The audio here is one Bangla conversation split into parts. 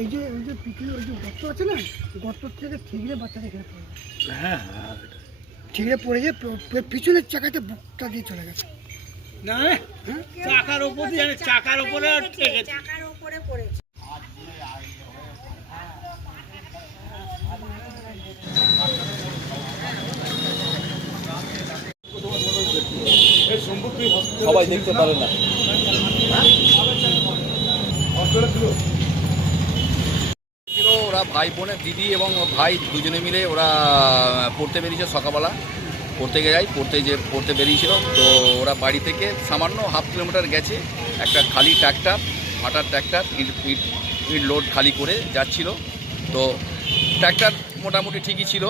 এই যে ওই যে পিছনে ওই যে গর্ত আছে না গর্ত থেকে ঠিকরে বাচ্চাটা এখানে পড়ে হ্যাঁ হ্যাঁ ঠিকরে পড়ে গিয়ে পিছনের চাকাতে বুকটা দিয়ে চলে গেছে। না চাকার উপর দিয়ে চাকার উপরে চাকার উপরে পড়েছে। সবাই দেখতে পারে না। ছিল ওরা ভাই বোনের দিদি এবং ভাই দুজনে মিলে ওরা পড়তে বেরিয়েছে সকালবেলা। পড়তে যায় পড়তে যে, পড়তে বেরিয়েছিল। তো ওরা বাড়ি থেকে সামান্য হাফ কিলোমিটার গেছে, একটা খালি ট্র্যাক্টর ভাটার ট্র্যাক্টর, ইট ইট ইট লোড খালি করে যাচ্ছিল। তো ট্র্যাক্টর মোটামুটি ঠিকই ছিল।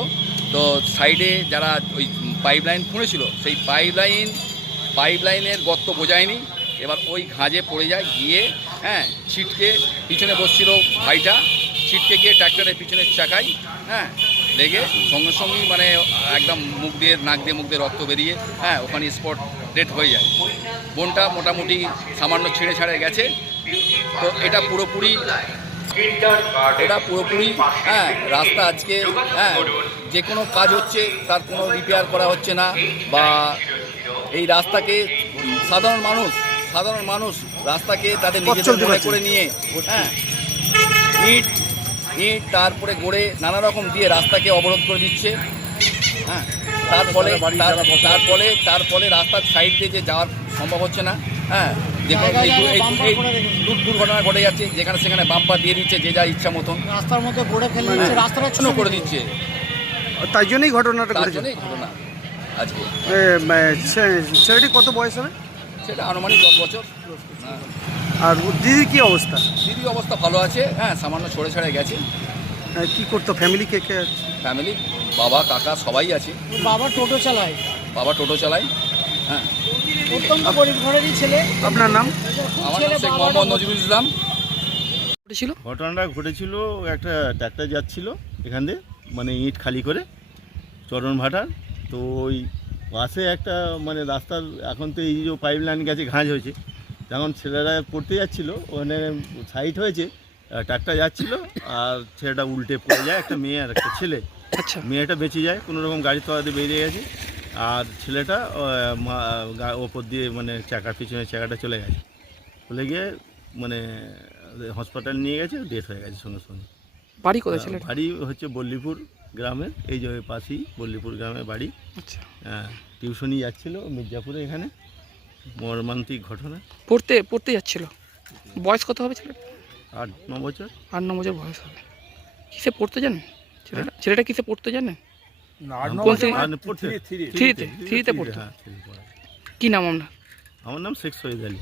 তো সাইডে যারা ওই পাইপ লাইন খুঁড়েছিল, সেই পাইপ লাইন পাইপ লাইনের গর্ত বোঝায়নি। এবার ওই ঘাঁজে পড়ে যায়, গিয়ে হ্যাঁ ছিটকে পিছনে বসছিল ভাইটা। ছিটকে গিয়ে ট্র্যাক্টরের পিছনের চাকায় হ্যাঁ লেগে সঙ্গে সঙ্গেই মানে একদম মুখ দিয়ে নাক দিয়ে মুখ দিয়ে রক্ত বেরিয়ে হ্যাঁ ওখানে স্পট ডেট হয়ে যায়। বোনটা মোটামুটি সামান্য ছিঁড়ে ছাড়ে গেছে। তো এটা পুরোপুরি এটা পুরোপুরি হ্যাঁ রাস্তা আজকে হ্যাঁ যে কোনো কাজ হচ্ছে তার কোনো রিপেয়ার করা হচ্ছে না বা এই রাস্তাকে সাধারণ মানুষ সাধারণ মানুষ রাস্তাকে তাদের নিজেদের করে নিয়ে হ্যাঁ ইট ইট তারপরে গড়ে নানা রকম দিয়ে রাস্তাকে অবরোধ করে দিচ্ছে। হ্যাঁ তার ফলে তার ফলে তার ফলে রাস্তার সাইড দিয়ে যে যাওয়ার সম্ভব হচ্ছে না। হ্যাঁ যে কোনো এই দু- এই এই দু- দুর্ঘটনা ঘটে যাচ্ছে যেখানে সেখানে বাম্পার দিয়ে দিচ্ছে যে যা ইচ্ছা মতন। রাস্তার মধ্যে গড়ে ফেলে হ্যাঁ, রাস্তাটা ছোট করে দিচ্ছে। তাই জন্যই ঘটনাটা তার জন্যই ঘটনা আজকে। ছে- ছেলেটি কত বয়স হবে? সেটা আনুমানিক দশ বছর। হ্যাঁ। আর দিদির কি অবস্থা? দিদির অবস্থা ভালো আছে। হ্যাঁ সামান্য ছড়ে ছড়ে গেছে। এ, কি করতো? ফ্যামিলি কে কে আছে? ফ্যামিলি বাবা কাকা সবাই আছে। বাবা টোটো চালায়। বাবা টোটো চালায়। হ্যাঁ। অত্যন্ত গরিব ঘরেরই ছেলে। আপনার নাম? আমার নাম শেখ মোহাম্মদ নজরুল ইসলাম। ঘটনাটা ঘটেছিল একটা ট্র্যাক্টর যাচ্ছিল এখান দিয়ে মানে ইট খালি করে চরণ ভাটার। তো ওই পাশে একটা মানে রাস্তার এখন তো এই যে পাইপ লাইন গেছে ঘাঁজ হয়েছে। যখন ছেলেরা পড়তে যাচ্ছিল ওখানে সাইড হয়েছে ট্র্যাক্টর যাচ্ছিল আর ছেলেটা উল্টে পড়ে যায় একটা মেয়ে আর একটা ছেলে। আচ্ছা। মেয়েটা বেঁচে যায় কোনো রকম গাড়ি তলাতে বেরিয়ে গেছে আর ছেলেটা ওপর দিয়ে মানে চাকার পিছনে চাকাটা চলে গেছে। চলে গিয়ে মানে হসপিটাল নিয়ে গেছে ডেথ হয়ে গেছে সঙ্গে সঙ্গে। বাড়ি কোথায় ছেলে বাড়ি হচ্ছে বল্লীপুর গ্রামের এই যে পাশেই বল্লীপুর গ্রামের বাড়ি। আচ্ছা। হ্যাঁ টিউশনি যাচ্ছিল মির্জাপুরে এখানে। মর্মান্তিক ঘটনা? পড়তে পড়তে যাচ্ছিল। বয়স কত হবে ছেলেটা আট ন বছর? আট ন বছর বয়স হবে। কিসে পড়তে জানেন? ছেলেটা ছেলেটা কিসে পড়তে জানেন? থ্রিতে থ্রিতে পড়তো। হ্যাঁ কি নাম আপনার? আমার নাম শেখ সৈয়দ আলী।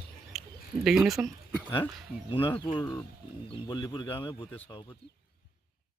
ডেজিগনেশন? হ্যাঁ মুনারপুর বল্লীপুর গ্রামে বুথের সভাপতি।